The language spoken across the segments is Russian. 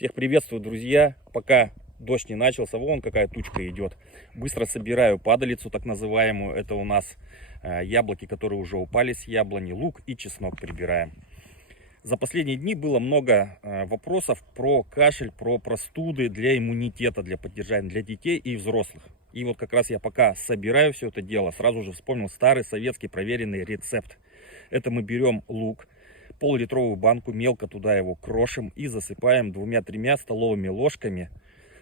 Всех приветствую, друзья. Пока дождь не начался, вон какая тучка идет. Быстро собираю падалицу, так называемую. Это у нас яблоки, которые уже упали с яблони, лук и чеснок прибираем. За последние дни было много вопросов про кашель, про простуды для иммунитета, для поддержания для детей и взрослых. И вот как раз я пока собираю все это дело, сразу же вспомнил старый советский проверенный рецепт. Это мы берем лук, пол-литровую банку, мелко туда его крошим и засыпаем 2-3 столовыми ложками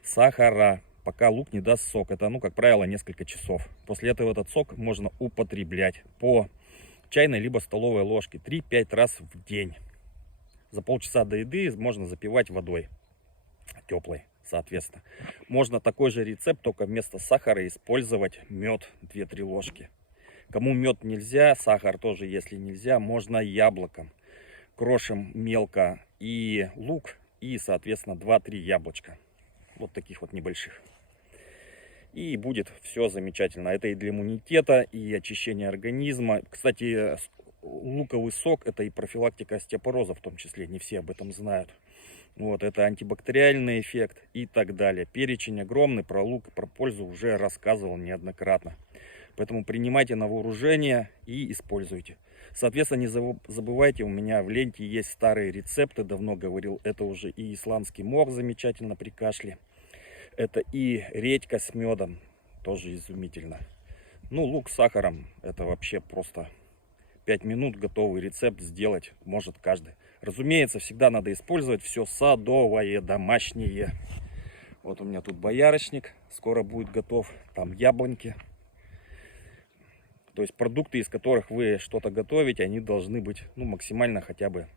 сахара, пока лук не даст сок. Это, как правило, несколько часов. После этого этот сок можно употреблять по чайной либо столовой ложке 3-5 раз в день. За полчаса до еды можно запивать водой теплой, соответственно. Можно такой же рецепт, только вместо сахара использовать мед 2-3 ложки. Кому мед нельзя, сахар тоже, если нельзя, можно яблоком. Крошим мелко и лук, и, соответственно, 2-3 яблочка. Вот таких вот небольших. И будет все замечательно. Это и для иммунитета, и очищение организма. Кстати, луковый сок — это и профилактика остеопороза, в том числе. Не все об этом знают. Вот, это антибактериальный эффект и так далее. Перечень огромный, про лук, про пользу уже рассказывал неоднократно. Поэтому принимайте на вооружение и используйте. Соответственно, не забывайте, у меня в ленте есть старые рецепты, давно говорил. Это уже и исландский мох замечательно при кашле. Это и редька с медом, тоже изумительно. Лук с сахаром, это вообще просто 5 минут готовый рецепт сделать может каждый. Разумеется, всегда надо использовать все садовое, домашнее. Вот у меня тут боярышник, скоро будет готов. Там яблоньки. То есть продукты, из которых вы что-то готовите, они должны быть максимально хотя бы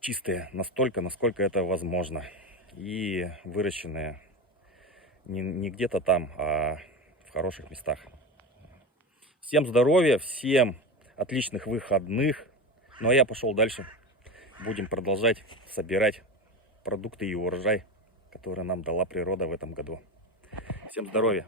чистые. Настолько, насколько это возможно. И выращенные не где-то там, а в хороших местах. Всем здоровья, всем отличных выходных. Ну а я пошел дальше. Будем продолжать собирать продукты и урожай, которые нам дала природа в этом году. Всем здоровья!